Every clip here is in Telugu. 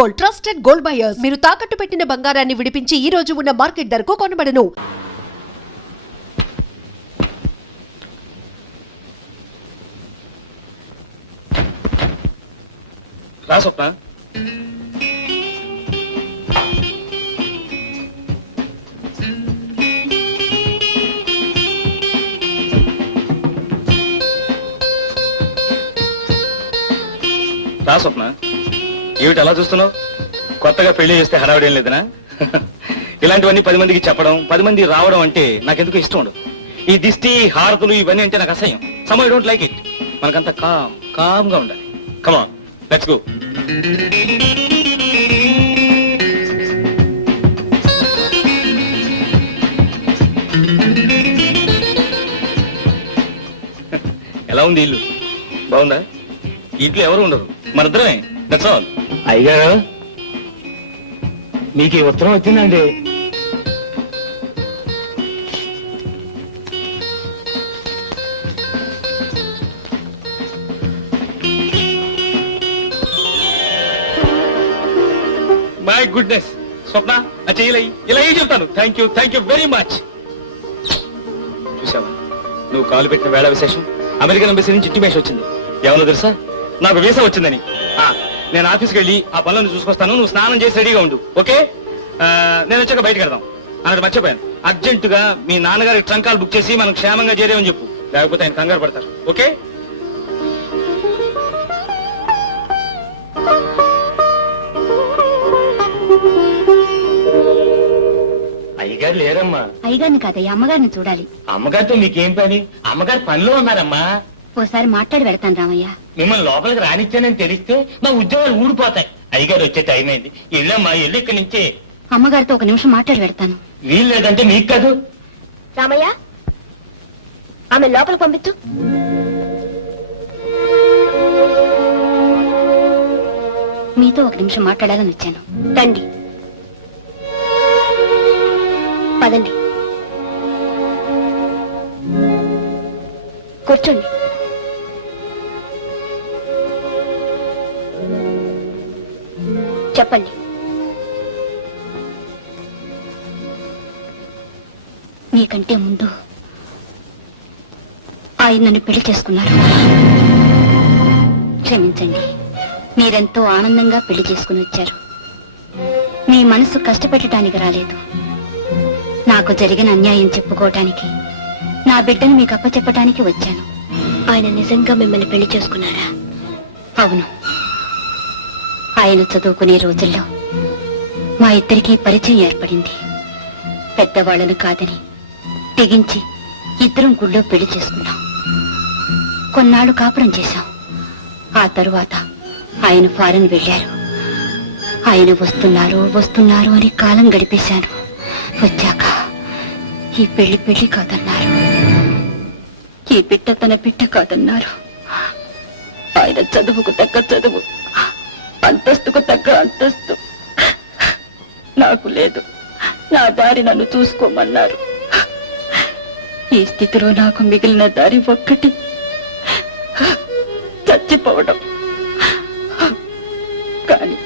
Gold, trusted gold buyers. మీరు తాకట్టు పెట్టిన బంగారాన్ని విడిపించి ఈ రోజు ఉన్న మార్కెట్ ధరకు కొనబడను. రా స్వప్న. రా స్వప్న, ఏమిటి అలా చూస్తున్నావు? కొత్తగా పెళ్లి చేస్తే హడావిడేం లేదనా? ఇలాంటివన్నీ 10 మందికి చెప్పడం, 10 మంది రావడం అంటే నాకెందుకు ఇష్టం ఉండదు. ఈ దిష్టి హారతులు ఇవన్నీ అంటే నాకు అసహ్యం. Some I don't like it. మనకంతా కామ్ గా ఉండాలి. Come on, let's go. ఎలా ఉంది ఇల్లు? బాగుందా? ఇంట్లో ఎవరు ఉండరు, మనిద్దరమే. That's all. అయ్యగారు, మీకు ఈ ఉత్తరం వచ్చిందండి. మై గుడ్నెస్ స్వప్న, ఇలా చెప్తాను. Thank you very much. చూసావా, నువ్వు కాలు పెట్టిన వేళ విశేషం అమెరికన్ ఎంబసీ నుంచి ఇంటిమేషన్ వచ్చింది. ఏమన్నా తెలుసా? నాకు వీసా వచ్చిందని. నేను ఆఫీస్కి వెళ్ళి ఆ పనులను చూసుకొస్తాను. నువ్వు స్నానం చేసి రెడీగా ఉండు, ఓకే? నేను వచ్చాక బయటకు వెళ్దాం. అన్నట్టు మర్చిపోయాను, అర్జెంటుగా మీ నాన్నగారికి ట్రంకాలు బుక్ చేసి మనం క్షేమంగా చేరేమని చెప్పు. లేకపోతే ఆయన కంగారు పడతారు, ఓకే? అయ్యగారు లేరమ్మా. అయ్యగారిని కాదయ్యా, అమ్మగారిని చూడాలి. అమ్మగారితో మీకేం పని? అమ్మగారు పనిలో ఉన్నారమ్మా. ఓసారి మాట్లాడి వెళ్తాను రామయ్య. మిమ్మల్ని లోపలికి రానిచ్చానని తెలిస్తే మా ఉద్యోగాలు ఊడిపోతాయి. అయ్యగారు వచ్చే టైం అయింది. వెళ్ళమ్మా, వెళ్ళి ఇక్కడి నుంచే. అమ్మగారితో ఒక నిమిషం మాట్లాడి వెళ్తాను. వీలు లేదంటే మీకు కాదు. రామయ్య, ఆమె లోపలికి పంపించు. మీతో ఒక నిమిషం మాట్లాడాలని వచ్చాను. రండి, పదండి, కూర్చోండి. చెప్పండి. మీకంటే ముందు ఆయన నన్ను పెళ్లి చేసుకున్నారు. క్షమించండి, మీరెంతో ఆనందంగా పెళ్లి చేసుకుని వచ్చారు. మీ మనసు కష్టపెట్టడానికి రాలేదు. నాకు జరిగిన అన్యాయం చెప్పుకోవటానికి, నా బిడ్డను మీకు అప్పచెప్పటానికి వచ్చాను. ఆయన నిజంగా మిమ్మల్ని పెళ్లి చేసుకున్నారా? అవును. ఆయన చదువుకునే రోజుల్లో మా ఇద్దరికీ పరిచయం ఏర్పడింది. పెద్దవాళ్లను కాదని తెగించి ఇద్దరం గుళ్ళో పెళ్లి చేసుకున్నాం. కొన్నాళ్ళు కాపురం చేశాం. ఆ తరువాత ఆయన ఫారెన్ వెళ్ళారు. ఆయన వస్తున్నారు అని కాలం గడిపేశాను. వచ్చాక ఈ పెళ్లి కాదన్నారు. ఈ బిడ్డ తన బిడ్డ కాదన్నారు. ఆయన చదువుకు తగ్గ చదువు, అంతస్తుకు తగ్గ అంతస్తు నాకు లేదు. నా దారి నన్ను చూసుకోమన్నారు. ఈ స్థితిలో నాకు మిగిలిన దారి ఒక్కటి, చచ్చిపోవడం. కానీ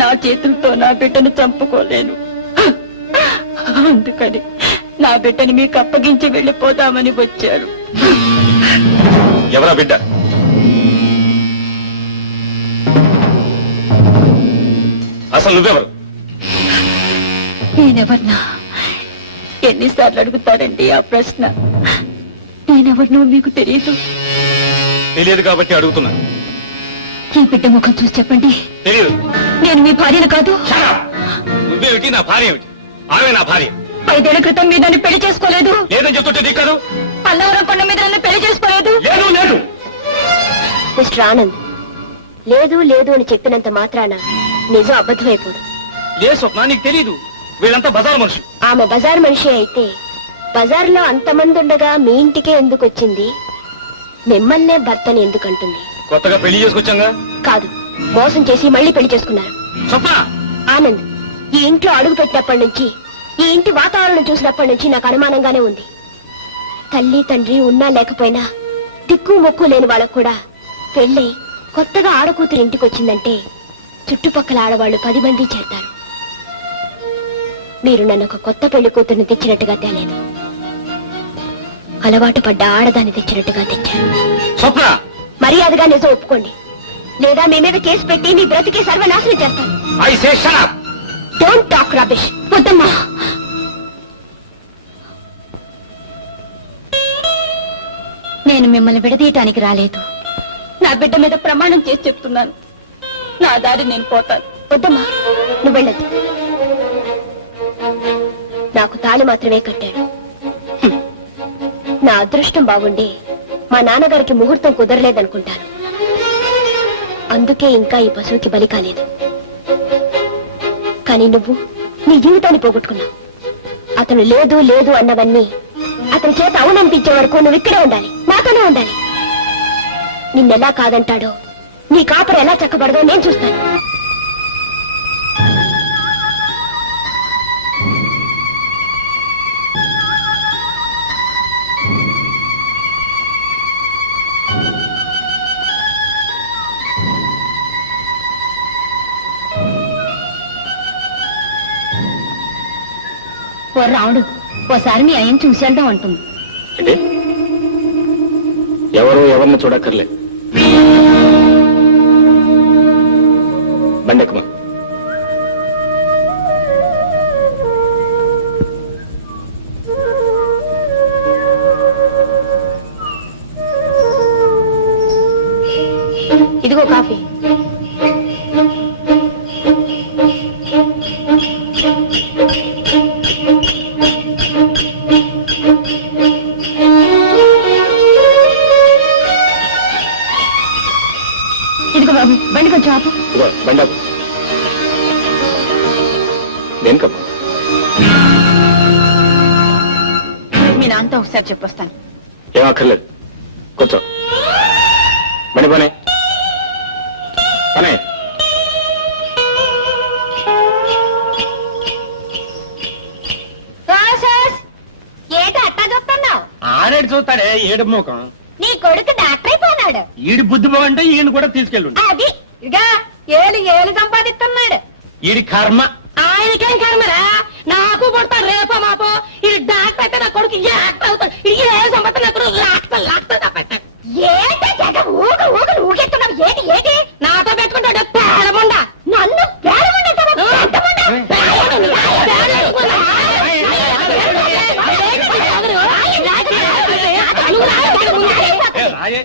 నా చేతులతో నా బిడ్డను చంపుకోలేను. అందుకని నా బిడ్డని మీకు అప్పగించి వెళ్ళిపోదామని వచ్చారు. ఎవరా బిడ్డ? అసలు నువ్వెవరు? నేనెవర్నా? ఎన్నిసార్లు అడుగుతారండి ఆ ప్రశ్న? నేనెవరినో మీకు తెలియదు కాబట్టి అడుగుతున్నా. ఈ బిడ్డ ముఖం చూసి చెప్పండి. తెలియదు. నేను మీ భార్యను కాదు. నువ్వేమిటి? నా భార్య ఏమిటి? ఆమె నా భార్య. 5 ఏళ్ల క్రితం మీరు నన్ను పెళ్లి చేసుకోలేదు. లేదని చెప్తుంటే నీకు కాదు. పల్లవరం కొండ మీద నన్ను పెళ్లి చేసుకోలేదు. లేదు. మిస్టర్ ఆనంద్, లేదు అని చెప్పినంత మాత్రాన నిజం అబద్ధమైపోదు. లేదు స్వప్న, నీకు తెలీదు. వీళ్ళంతా బజార్ మనుషులు. ఆమె బజార్ మనిషి అయితే బజార్లో అంతమంది ఉండగా మీ ఇంటికే ఎందుకు వచ్చింది? మిమ్మల్నే భర్తని ఎందుకంటుంది? కొత్తగా పెళ్లి చేసుకొచ్చాగా. కాదు, మోసం చేసి మళ్ళీ పెళ్లి చేసుకున్నారు. స్వప్న, ఆనంద్, ఈ ఇంట్లో అడుగు పెట్టినప్పటి నుంచి, ఈ ఇంటి వాతావరణం చూసినప్పటి నుంచి నాకు అనుమానంగానే ఉంది. తల్లి తండ్రి ఉన్నా లేకపోయినా దిక్కు మొక్కు లేని వాళ్ళకు కూడా పెళ్ళై కొత్తగా ఆడకూతురు ఇంటికి వచ్చిందంటే చుట్టుపక్కల ఆడవాళ్ళు 10 మంది చేరతారు. మీరు నన్ను ఒక కొత్త పెళ్లి కూతుర్ని తెచ్చినట్టుగా తేలేదు, అలవాటు పడ్డ ఆడదాన్ని తెచ్చినట్టుగా తెచ్చారు. స్వప్న, మర్యాదగా నిజం ఒప్పుకోండి, లేదా మీ మీద కేసు పెట్టి మీ బ్రతికి సర్వనాశనం చేస్తాను. I say shut up. Don't talk rubbish. వద్దమ్మా. నేను మిమ్మల్ని విడదీయటానికి రాలేదు. నా బిడ్డ మీద ప్రమాణం చేసి చెప్తున్నాను, నా దారి నేను పోతాను. వద్దమ్మా, నువ్వు వెళ్ళదు. నాకు తాళి మాత్రమే కట్టాడు. నా అదృష్టం బాగుండి మా నాన్నగారికి ముహూర్తం కుదరలేదనుకుంటాను, అందుకే ఇంకా ఈ పశువుకి బలి కాలేదు. కానీ నువ్వు నీ జీవితాన్ని పోగొట్టుకున్నావు. అతను లేదు లేదు అన్నవన్నీ అతని చేత అవుననిపించే వరకు నువ్వు ఇక్కడే ఉండాలి, నాతోనే ఉండాలి. నిన్నెలా కాదంటాడో, నీ కాపర ఎలా చక్కబడదో నేను చూస్తాను. ఓ రావుడు, ఓసారి మీ అయ్యని చూసి వెళ్దాం అంటుంది. అంటే ఎవరు ఎవరిని చూడక్కర్లే. బండెక్కమా. ఇదిగో కాఫీ. ఇదిగో బాబు, బండి కొంచెం ఆపు. ఇదిగో బండాపు. దేనికమ్మా? మీ నాన్నతో ఒకసారి చెప్పొస్తాను. ఏం అక్కర్లేదు, కూర్చో. బండి పనే పనే. ఏట అట్టా చెప్తున్నావు? ఆడేడు చూస్తాడే ఏడు మూకం. నీ కొడుకు డాక్టర్ అయిపోయినాడు. ఈడి బుద్ధి బాగుంటే ఈయన కూడా తీసుకెళ్ళు. అది ఇక ఏలు ఏలు సంపాదిస్తున్నాడు. ఈడి కర్మ. ఆయనకేం కర్మరా, నాకు పుడతాడు రేపో మాపో. ఇది డాక్టర్ అయితే నా కొడుకు యాక్టర్ అవుతాడు. ఇది ఏ సంపద నా కొడుకు లాక్తా తప్పెట్టాడు. ఏంటి జగ ఊగ ఊగలు ఊగెత్తున్నావు? ఏంటి ఏంటి నాతో పెట్టుకుంటాడు పేడముండా. నన్ను పేడముండా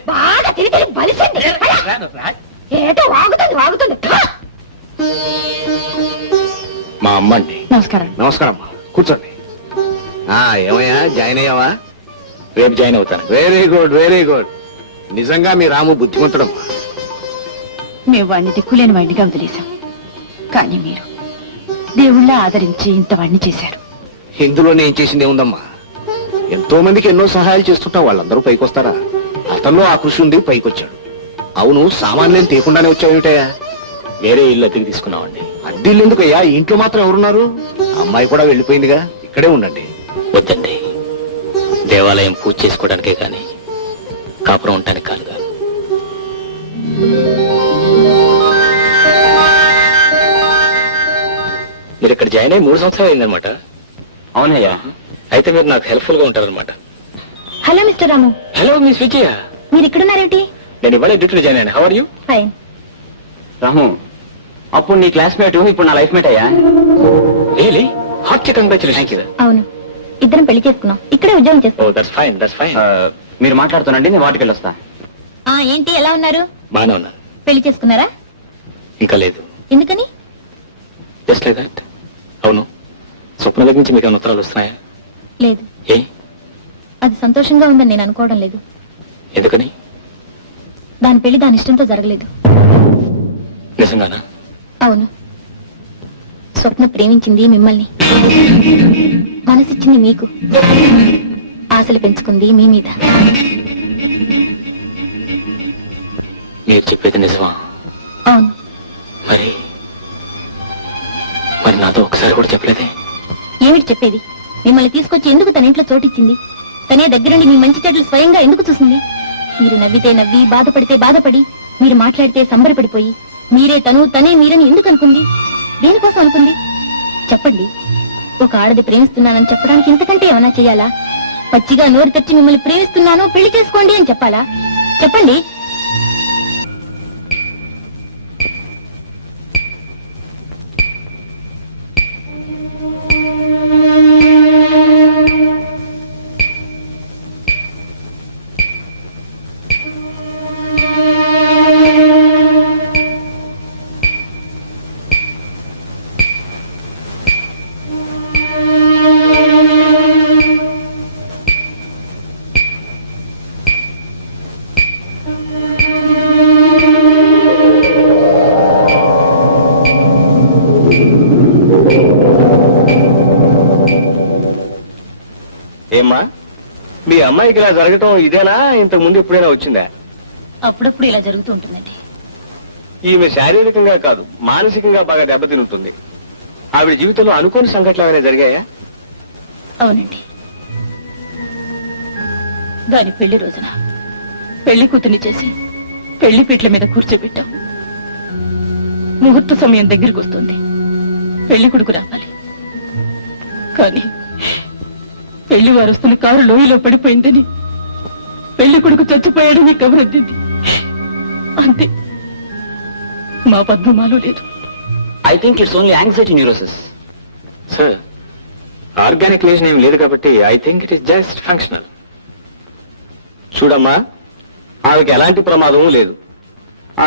బాగా తిరిగి తిరిగి బలిసింది. ఏటో వాగుతుంది వాగుతుంది. మా అమ్మ అండి. నమస్కారం. నమస్కారం అమ్మా, కూర్చోండి. ఏమయ్యా జాయిన్ అయ్యావా? రేపు జాయిన్ అవుతాను. Very good very good. నిజంగా మీ రాము బుద్ధిమంతుడమ్మా. మేము వాడిని దిక్కులేని వాడినిగా వదిలేశాం, కానీ మీరు దేవుళ్ళ ఆదరించి ఇంత వాడిని చేశారు. ఇందులో నేను చేసింది ఏముందమ్మా? ఎంతో మందికి ఎన్నో సహాయాలు చేస్తుంటా, వాళ్ళందరూ పైకొస్తారా? అతనిలో ఆ కృషి ఉంది, పైకొచ్చాడు. అవును, సామాన్యం తీయకుండానే వచ్చావేమిటయ్యా? వేరే ఇల్లు అద్దెకి తీసుకున్నామండి. అద్దెళ్ళు ఎందుకయ్యా? ఇంట్లో మాత్రం ఎవరున్నారు? అమ్మాయి కూడా వెళ్ళిపోయిందిగా, ఇక్కడే ఉండండి. వద్దండి, దేవాలయం పూజ చేసుకోవడానికే కానీ కాపురం ఉండటానికి కాదుగా. మీరు ఇక్కడ జాయిన్ అయ్యి 3 సంవత్సరాలు అయిందనమాట. అవునయ్యా, అయితే మీరు నాకు హెల్ప్ఫుల్ గా ఉంటారనమాట. Hello mister Ramu. Hello miss Vijaya. మీరు ఇక్కడున్నారేమిటి? నేను ఇవాళ డ్యూటీలో జాయిన్ అయ్యాను. How are you? Fine. Ramu, అప్పుడు నీ క్లాస్మేట్, ఇప్పుడు నా లైఫ్ మేట్ అయ్యా. రియలీ? Heart congratulations. అవును, ఇద్దరం పెళ్లి చేసుకున్నాం, ఇక్కడే ఉద్యోగం చేస్తాం. Oh that's fine, that's fine. మీరు మాట్లాడుతానండి, నేను వాటికి వెళ్ళొస్తా. ఏంటి ఎలా ఉన్నారు? బానే ఉన్నా. పెళ్లి చేసుకున్నారా? ఇంకా లేదు. ఎందుకని? Just like that. అవును, స్వప్న దగ్గర నుంచి మీకు ఏమైనా ఉత్తరాలు వస్తున్నాయా? లేదు. ఏ? అది సంతోషంగా ఉందని నేను అనుకోవడం లేదు. ఎందుకని? దాని పెళ్లి దాని ఇష్టంతో జరగలేదు. నిజంగానా? అవును, స్వప్న ప్రేమించింది మిమ్మల్ని, మనసిచ్చింది మీకు, ఆశలు పెంచుకుంది మీ మీద. మీరు చెప్పేది నిజమా? అవును. మరి మరి నాతో ఒకసారి కూడా చెప్పలేదే? ఏమిటి చెప్పేది? మిమ్మల్ని తీసుకొచ్చి ఎందుకు తన ఇంట్లో చోటిచ్చింది? తనే దగ్గరుండి మీ మంచి చెడ్డలు స్వయంగా ఎందుకు చూసింది? మీరు నవ్వితే నవ్వి, బాధపడితే బాధపడి, మీరు మాట్లాడితే సంబరపడిపోయి, మీరే తను తనే మీరని ఎందుకు అనుకుంది? దేనికోసం అనుకుంది చెప్పండి. ఒక ఆడది ప్రేమిస్తున్నానని చెప్పడానికి ఇంతకంటే ఏమైనా చెయ్యాలా? పచ్చిగా నోరు తెచ్చి మిమ్మల్ని ప్రేమిస్తున్నాను పెళ్లి చేసుకోండి అని చెప్పాలా? చెప్పండి. ఏమ్మా, మీ అమ్మాయికి ఇలా జరగటం ఇదేనా? ఇంతకు ముందు ఎప్పుడైనా వచ్చిందా? అప్పుడప్పుడు ఇలా జరుగుతూ ఉంటుందండి. ఈమె శారీరకంగా కాదు మానసికంగా బాగా దెబ్బతిని ఉంటుంది. ఆవిడ జీవితంలో అనుకోని సంఘటనలు ఏమైనా జరిగాయా? అవునండి. దాని పెళ్లి రోజున పెళ్లి కూతుర్ని చేసి పెళ్లి పీట్ల మీద కూర్చోబెట్టాం. ముహూర్త సమయం దగ్గరికి వస్తుంది. పెళ్లి కొడుకు రావాలి. కానీ పెళ్లి వారు వస్తున్న కారు లోయలో పడిపోయిందని, పెళ్లి కొడుకు చచ్చిపోయాడని కబురొద్దింది. అంతే. మా పద్మమాలో లేదు. I think it's only anxiety neurosis. Sir, organic lesion ఏం లేదు కాబట్టి I think it is just functional. చూడమ్మా, ఆమెకి ఎలాంటి ప్రమాదం లేదు.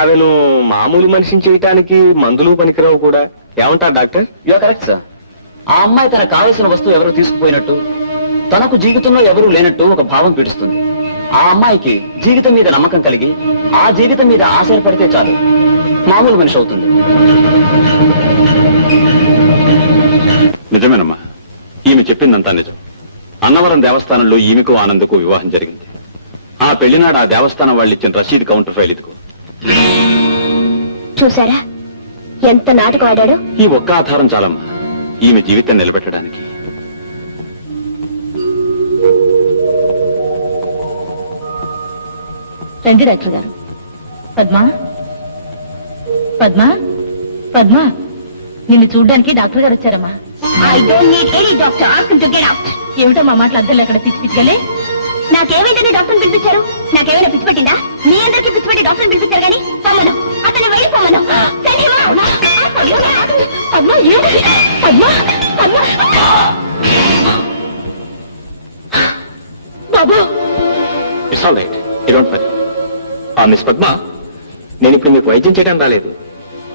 ఆమెను మామూలు మనిషిని చేయటానికి మందులు పనికిరావు కూడా. ఏమంటారు doctor? You are correct sir. ఆ అమ్మాయి తనకు కావలసిన వస్తువు ఎవరు తీసుకుపోయినట్టు, తనకు జీవితంలో ఎవరూ లేనట్టు ఒక భావం పీడిస్తుంది. ఆ అమ్మాయికి జీవితం మీద నమ్మకం కలిగి ఆ జీవితం మీద ఆశపడితే చాలు, మామూలు మనిషి అవుతుంది. నిజమేనమ్మా, ఈమె చెప్పిందంతా నిజం. అన్నవరం దేవస్థానంలో ఈమెకు ఆనందకు వివాహం జరిగింది. ఆ పెళ్లినాడు ఆ దేవస్థానం వాళ్ళు ఇచ్చిన రసీదు కౌంటర్ ఫైల్ ఇదిగో. చూసారా ఎంత నాటకం ఆడాడో? ఈ ఒక్క ఆధారం చాలమ్మా ఈమె జీవితం నిలబెట్టడానికి. రండి డాక్టర్ గారు. పద్మా, పద్మా, పద్మా, నిన్ను చూడ్డానికి డాక్టర్ గారు వచ్చారమ్మా. I don't need any doctor. Ask him to get out. ఏమిటో మా మాటలు అద్దెలు ఎక్కడ పిచ్చి పిచ్చిగలే? నాకేమైందని డాక్టర్ని పిలిపించారు? నాకేమైనా పిచ్చి పెట్టిందా? మీ అందరికీ పిచ్చి పెట్టి డాక్టర్ని పిలిపించారు కానీ పొమ్మను, అతన్ని వెళ్ళిపోమను. పద్మ, ఏంటి? పద్మ, పద్మ, బాబు. It's all right, you don't worry. Miss Padma, నేను ఇప్పుడు మీకు వైద్యం చేయడానికి రాలేదు.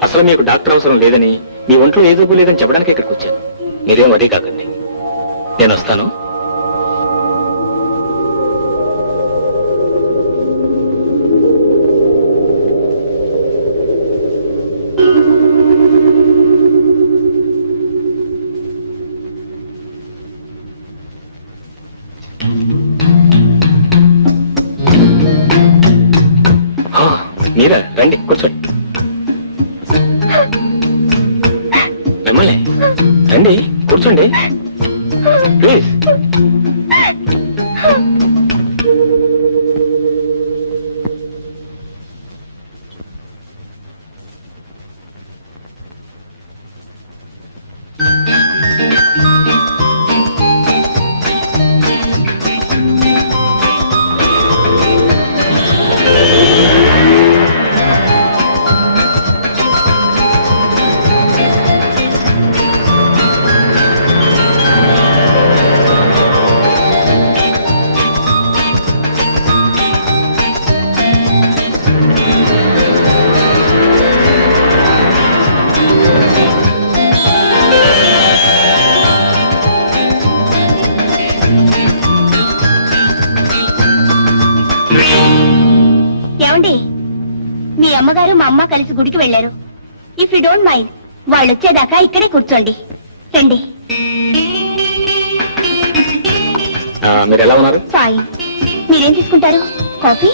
అసలు మీకు డాక్టర్ అవసరం లేదని, మీ ఒంట్లో ఏ జబ్బు లేదని చెప్పడానికి ఇక్కడికి వచ్చాను. మీరేం వరీ కాకండి, నేను వస్తాను. మీరా? రండి, కూర్చోండి. మిమ్మల్ని రండి, కూర్చోండి ప్లీజ్. ఏమండి, మీ అమ్మగారు మా అమ్మ కలిసి గుడికి వెళ్ళారు. ఇఫ్ యూ డోంట్ మైండ్ వాళ్ళు వచ్చేదాకా ఇక్కడే కూర్చోండి. రండి. మీరు ఎలా ఉన్నారు? ఫైన్. మీరేం తీసుకుంటారు? కాఫీ,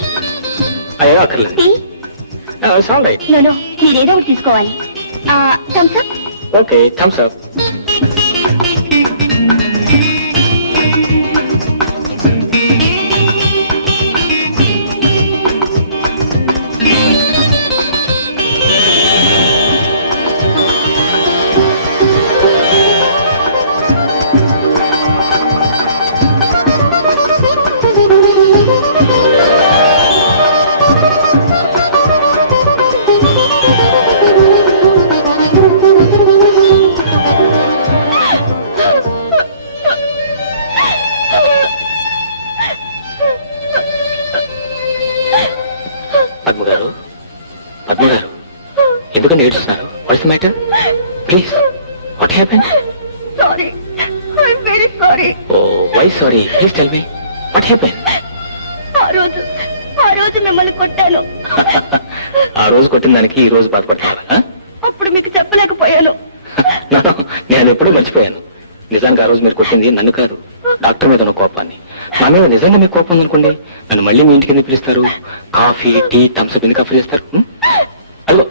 అయ్యో అక్కర్లేదు. Tea? It's all right. No, మీరేదో ఒకటి తీసుకోవాలి. Thums Up. Okay, Thums Up. What's matter please what happen sorry I'm very sorry. Oh why sorry please tell me what happen ఆ రోజు మిమ్మల్ని కొట్టాను. ఆ రోజు కొట్టిన దానికి ఈ రోజు బాధపడుతున్నారా? అప్పుడు మీకు చెప్పలేకపోయాను. నేను అది ఎప్పుడూ మర్చిపోయాను. నిజానికి ఆ రోజు మీరు కొట్టింది నన్ను కాదు, డాక్టర్ మీద ఉన్న కోపాన్ని. నా మీద నిజంగా మీకు కోపం ఉందనుకోండి, నన్ను మళ్ళీ మీ ఇంటికి ఎందుకు పిలుస్తారు? కాఫీ టీ థమ్స్అప్ ఎందుకు ఆఫర్ చేస్తారు? అదిగో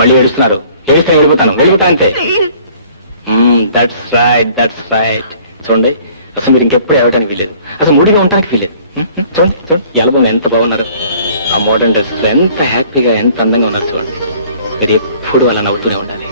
మళ్ళీ ఏడుస్తున్నారు. ఏడిస్తే వెళ్ళిపోతాను అంతే. దట్స్ రైట్ చూడండి, అసలు మీరు ఇంకెప్పుడు ఏడటానికి వీలేదు, అసలు మూడిగా ఉండటానికి వీలేదు. చూడండి ఈ ఆల్బమ్ ఎంత బాగున్నారు, ఆ మోడర్న్ డ్రెస్ ఎంత హ్యాపీగా ఎంత అందంగా ఉన్నారు. చూడండి, మీరు ఎప్పుడు అలా నవ్వుతూనే ఉండాలి.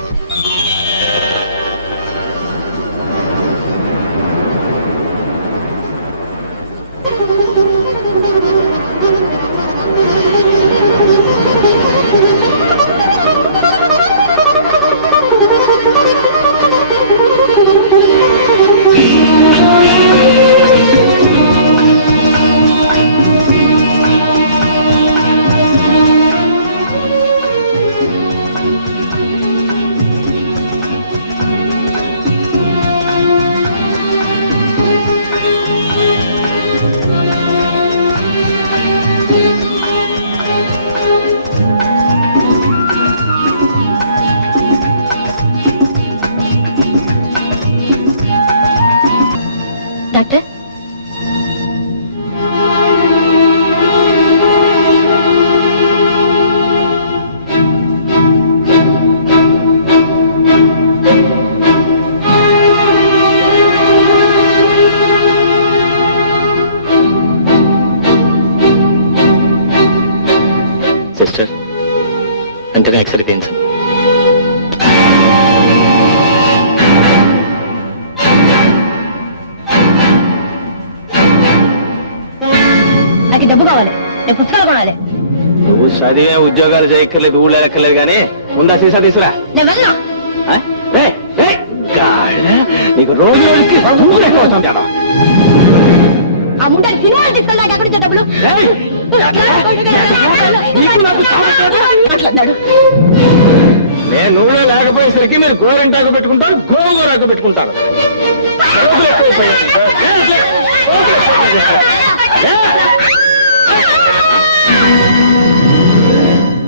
డాక్టర్, సిస్టర్ వెంటనే ఎక్స్రే తీయించండి. నాకు డబ్బు కావాలి, నేను పుస్తకాలు కొనాలి. నువ్వు చదివే ఉద్యోగాలు చేయక్కర్లేదు, ఊళ్ళో ఎక్కర్లేదు, కానీ ముందా సీసా తీసుకురా. నేను వెళ్ళను. నీకు రోజు రోజుకి ఆ ముండానికి సినిమాలు తీసుకెళ్ళాక అక్కడి నుంచి డబ్బులు మాట్లాడు. నేను ఊళ్ళో లేకపోయేసరికి మీరు గోరింటాకు పెట్టుకుంటారు, గోరాకు పెట్టుకుంటారు.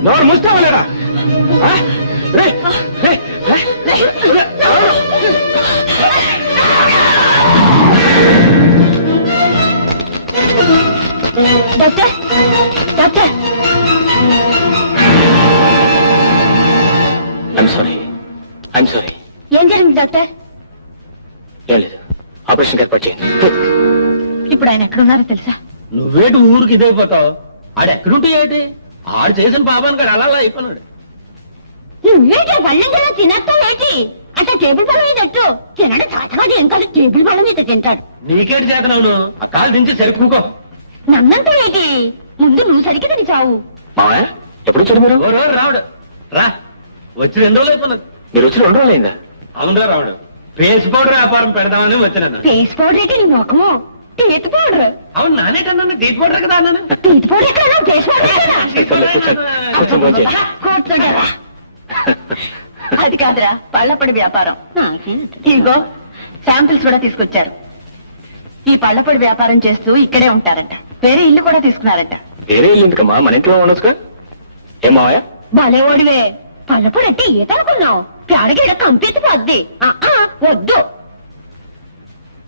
నోరు ముస్తావా లేదా? Doctor, doctor, I'm sorry. ఏం జరిగింది డాక్టర్? ఏం లేదు, ఆపరేషన్ ఏర్పాటు చేయండి. ఇప్పుడు ఆయన ఎక్కడున్నారో తెలుసా? నువ్వేటి ఊరికి ఇదైపోతావు? ఆడు ఎక్కడుంటే ఏంటి? ఆడు చేసిన పాపానికి ఆడు అలా అయిపోయినాడు. నువ్వేంటి పళ్ళెంజలో తినస్తావు ఏంటి? అంటే టేబుల్ పళ్ళ మీద ఎట్టు తినడం చాతకాదు, ఏం కాదు, టేబుల్ పళ్ళ మీద తింటాడు. నీకేటి చేతనవును? ఆ కాలు దించి సరికూకో. నన్నంతా ఏంటి? ముందు నువ్వు సరికి తిని చావు. మావయ్య ఎప్పుడు వచ్చాడు మీరు? ఓ రోజు రావుడు రా, వచ్చి 2 రోజులు అయిపోయినది. మీరు వచ్చి 2 రోజులు అయిందా? అవునురా రావుడు, పేస్ పౌడర్ వ్యాపారం పెడదామని వచ్చినాను. ఫేస్ పౌడర్ ఏంటి నీ మొఖము? Teeth powder. అవును నానేటన్నాను, టీత్ పౌడర్ కదా అన్నాను. టీత్ పౌడర్ ఎక్కడ? ఫేస్ పౌడర్ ఎక్కడ? కూర్చోండి. కూర్చుంటారా? అది కాదురా, పళ్ళపొడి వ్యాపారం. ఇదిగో శాంపిల్స్ కూడా తీసుకొచ్చారు. ఈ పళ్ళపొడి వ్యాపారం చేస్తూ ఇక్కడే ఉంటారంట. వేరే ఇల్లు కూడా తీసుకున్నారంట. వేరే ఇల్లు ఎందుకమ్మా, మన ఇంట్లో ఉండొచ్చుగా. ఏం మావయ్య? భలే ఓడివే. పళ్ళపొడి అంటే ఈత అనుకున్నావు? పేడగీడ కంపెత్తి పోద్ది. వద్దు.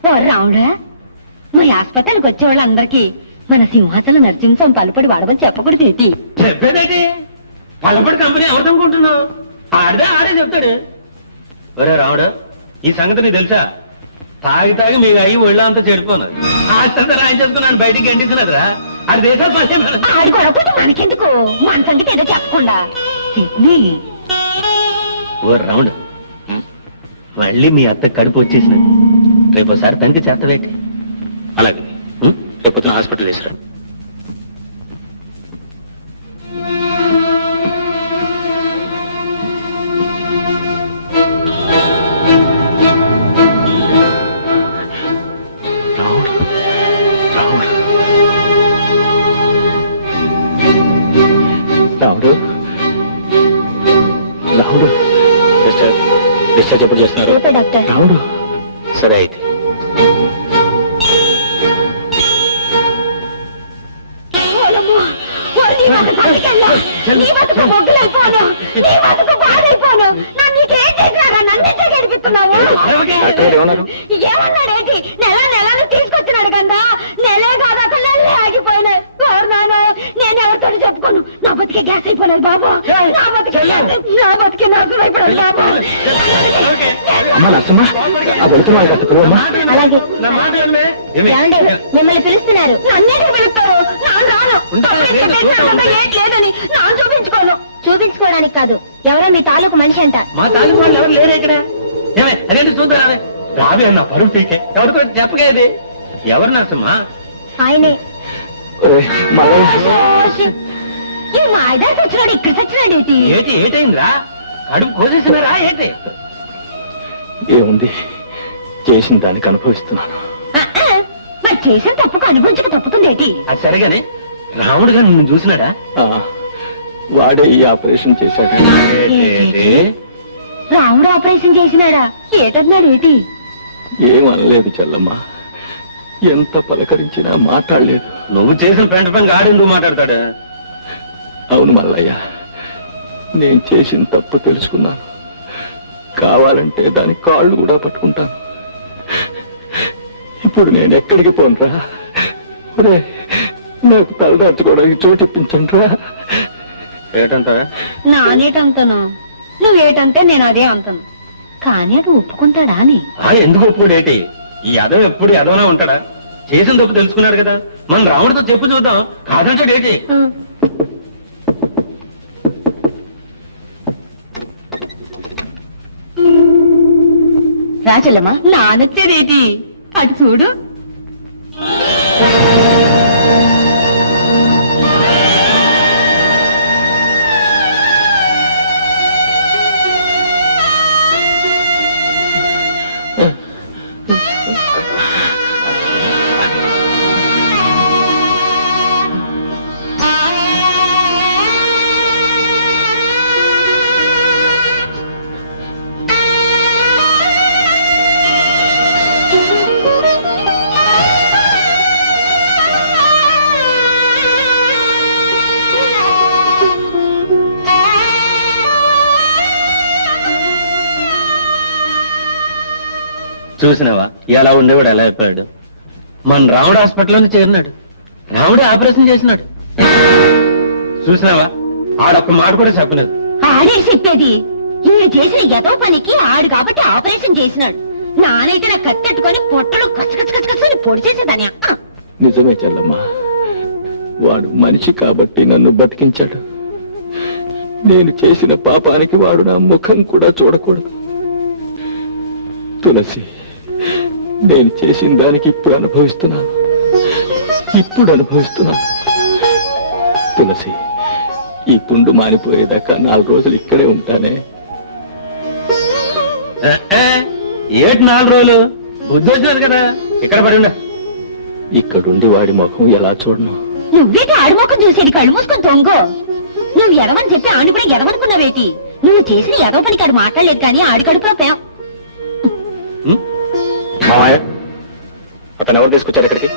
ఓ రావుడా, మా ఆసుపత్రికి వచ్చే వాళ్ళందరికీ మన సింహాచల నరసింహం పళ్ళపొడి వాడమని చెప్పకూడదు ఏంటి? చెప్పేదేంటి? పళ్ళపొడి కంపెనీ ఎవరిదనుకుంటున్నావు? ఆడే చెప్తాడు. ఒరే రావుడు, ఈ సంగతి నీకు తెలుసా? తాగి మీ అయ్యి ఒళ్ళంతా చెడిపోయినది. ఆస్తంతా రాయించేసుకున్నాను, బయటికి గంటిస్తున్నదిరా. ఆడి దేశాలు పని ఆడి గొడవపోతే మనకెందుకు? మన సంగతి ఏదో చెప్పకుండా. ఓ రావుడు, మళ్ళీ మీ అత్త కడుపు వచ్చేసినది. రేపు ఒకసారి తనకి చేతవేటి. అలాగే రేపు పొద్దున హాస్పిటల్ వేసిరా. రావుడు, రావుడు, సిస్టర్ డిశ్చార్జ్ ఎప్పుడు చేస్తున్నారు? రేపే డాక్టర్. రాముడు, సరే అయితే. ఓలమ్మో, ఓ నీ బతుకు పట్టుకెళ్ళా. నీ బతుకు మొగ్గులైపోను, నీ బతుకు బాధైపోను. నన్ను నీకేం చేసినారా? నన్ను గడిపిస్తున్నావు. డాక్టర్ గారు ఏమన్నారు? ఏమన్నాడేంటి? నెలను తీసుకొచ్చినాడు కదా, నెలే కాదు అసలు నెలలే ఆగిపోయినాయి. నాను నేను ఎవరితో చెప్పుకోను. నా బతికే గ్యాస్ అయిపోలేదు బాబు, నా బతికే నాశనం అయిపోలేదు బాబు. అమ్మా నర్సమ్మా, ఆ వెళ్తున్నా పిలువమ్మా. అలాగే. నా మాట వినమే? ఏమండి, మిమ్మల్ని పిలుస్తున్నారు. నన్నేటికి పిలుస్తారు? నాన్న రాను. ఉంటావా? లేదు, చూస్తావా? ఏంటి లేదని నాన్న చూపించుకోను. చూపించుకోవడానికి కాదు, ఎవరో మీ తాలూకు మనిషి అంట. మా తాలూకు వాళ్ళు ఎవరు లేరు ఇక్కడ. ఏమే అదేంటి చూద్దాం. రావే నా పరువు పీకే. ఎవరితో చెప్పగా ఇది ఎవరు నర్సమ్మా? ఆయనే. ఈ మా ఐదారు సచ్చినాడు, ఇక్కడ సచ్చినాడు ఏంటి? ఏటైందిరా? కడుపు కోసేసినారా ఏంటి? ఏముంది, చేసిన దానికి అనుభవిస్తున్నాను. మరి చేసిన తప్పుకు అనుభవించక తప్పుతుంది ఏంటి? అది సరిగానే రాముడు గారు నిన్ను చూసినాడా? ఆ, వాడే ఈ ఆపరేషన్ చేశాడు. రాముడు ఆపరేషన్ చేసినాడా? ఏటన్నాడు ఏంటి? ఏమనలేదు చెల్లమ్మ, ఎంత పలకరించినా మాట్లాడలేదు. నువ్వు చేసిన పెంట పని ఆడెందుకు మాట్లాడతాడు? అవును మల్లయ్య, నేను చేసిన తప్పు తెలుసుకున్నాను. కావాలంటే దాని కాళ్ళు కూడా పట్టుకుంటాను. ఇప్పుడు నేను ఎక్కడికి పోనురా? ఒరే, నాకు తలదార్చుకోవడానికి చోటు ఇప్పించండి రా. ఏటంతా? నానేటంతను, నువ్వేటంతే నేను అదే అంతను. కానీ అది ఒప్పుకుంటాడా అని? ఎందుకు ఒప్పుకోడు ఏంటి? ఈ అదవ ఎప్పుడు అదవనే ఉంటాడా? చేసిన తప్పు తెలుసుకున్నాడు కదా, మన రాముడితో చెప్పు చూద్దాం. కాదంటాడు ఏంటి? రాచల్లమ్మా, నానొచ్చేదేటి? అటు చూడు. చూసినావా ఎలా ఉండేవాడు, ఎలా అయిపోయాడు? మన రాముడు హాస్పిటల్లోనే చేరినాడు, రాముడే ఆపరేషన్ చేసినాడు. చూసినావా, ఆడొక్క మాట కూడా చెప్పలేదు. ఆడే చెప్పేది. ఈయన చేసిన ఎదో పనికి ఆడు కాబట్టి ఆపరేషన్ చేసినాడు. నానైతే నా కత్తెట్టుకొని పొట్టలు కచ్చకచ్చకచ్చని పొడి చేసేదాని. నిజమే చెల్లమ్మ, వాడు మనిషి కాబట్టి నన్ను బతికించాడు. నేను చేసిన పాపానికి వాడు నా ముఖం కూడా చూడకూడదు. తులసి, నేను చేసిన దానికి ఇప్పుడు అనుభవిస్తున్నాను. తులసి, ఈ పుండు మానిపోయేదాకా 4 రోజులు ఇక్కడే ఉంటానే. ఏటి 4 రోజులు? బుద్ధి వచ్చినారు కదా, ఇక్కడ పడి ఉండ. ఇక్కడుండి వాడి ముఖం ఎలా చూడను? నువ్వేటి ఆడుమోకం చూసేది? కళ్ళు మూసుకొని తొంగో. నువ్వు ఎదవని చెప్పి ఆడిని కూడా ఎదవనుకున్నావేటి? నువ్వు చేసిన ఎదవ పనికి ఆడు మాట్లాడలేదు కానీ ఆడి కడుపులో పేం. మామయ్య, అతను ఎవరు తీసుకొచ్చారు ఇక్కడికి?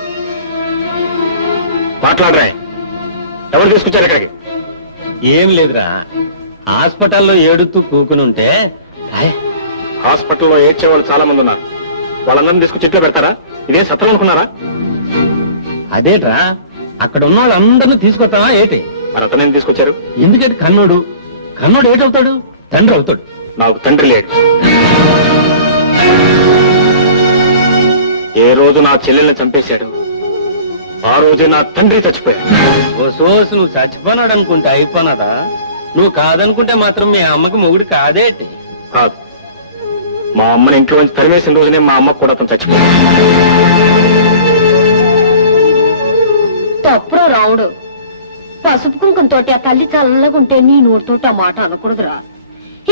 మాట్లాడరా, ఎవరు తీసుకొచ్చారు ఇక్కడికి? ఏం లేదురా, హాస్పిటల్లో ఏడుతూ కూకునుంటే హాస్పిటల్లో ఏడ్చే వాళ్ళు చాలా మంది ఉన్నారు. వాళ్ళందరినీ తీసుకొచ్చి ఇంట్లో పెడతారా? ఇదేం సత్రం అనుకున్నారా? అదేట్రా, అక్కడ ఉన్న వాళ్ళందరినీ తీసుకొస్తావా ఏటి? మరి అతను తీసుకొచ్చారు? ఎందుకంటే కన్నోడు ఏటవుతాడు? తండ్రి అవుతాడు. నాకు తండ్రి లేడు. ఏ రోజు నా చెల్లెల్ని చంపేశాడు, ఆ రోజే నా తండ్రి చచ్చిపోయాడు. ఓ సోస్, నువ్వు చచ్చిపోనాడు అనుకుంటే అయిపోనాదా? నువ్వు కాదనుకుంటే మాత్రం మీ అమ్మకి మొగుడు కాదేటి? కాదు, మా అమ్మని ఇంట్లో నుంచి తరిమేసిన రోజునే మా అమ్మకు కూడా అతను చచ్చిపోయాడు. తప్పురా రావుడు. పసుపు కుంకుమతోటి ఆ తల్లి చల్లగుంటే నీ నోటితోటి ఆ మాట అనకూడదురా.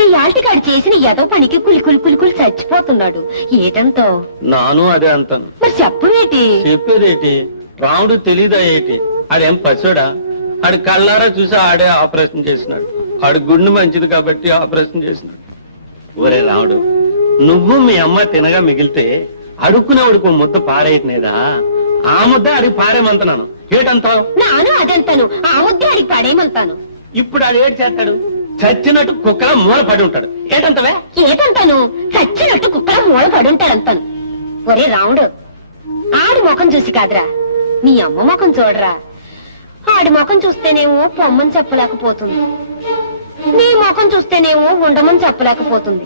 ఈ యాల్టికాడు చేసిన ఎదో పనికి కులి చచ్చిపోతున్నాడు. ఏటంతో? నాను అదే అంటాను. మరి చెప్పవేటి? చెప్పేదేటి? రాముడు తెలీదా ఏటి? ఆడేం పశుడా? ఆడు కళ్ళారా చూసి ఆడే ఆపరేషన్ చేసినాడు. ఆడు గుండె మంచిది కాబట్టి ఆపరేషన్ చేసినాడు. ఒరే రాముడు, నువ్వు మీ అమ్మ తినగా మిగిలితే అడుక్కునేవాడికి ఓ ముద్ద పారేయట్లేదా? ఆ ముద్ద అడిగి పారేమంటున్నాను. ఏటంతావు? నాను అదంతాను, ఆ ముద్దే అడిగి పడేయమంటాను. ఇప్పుడు ఆడు ఏడు చేస్తాడు? చచ్చినట్టు కుక్కలా మూల పడి ఉంటాడు. ఏటంతవే? ఏదంతాను, చచ్చినట్టు కుక్కల మూల పడుంటాడంతాను. ఒరే రాముడు, ఆడి ముఖం చూసి కాదురా, నీ అమ్మ ముఖం చూడరా. ఆడి ముఖం చూస్తేనేమో పొమ్మని చెప్పలేకపోతుంది, నీ ముఖం చూస్తేనేమో ఉండమని చెప్పలేకపోతుంది.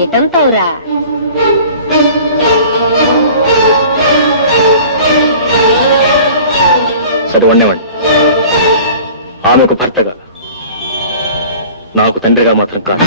ఏటంతావురా? సరే వండేవండి. ఆమెకు భర్తగా, నాకు తండ్రిగా మాత్రం కాదు.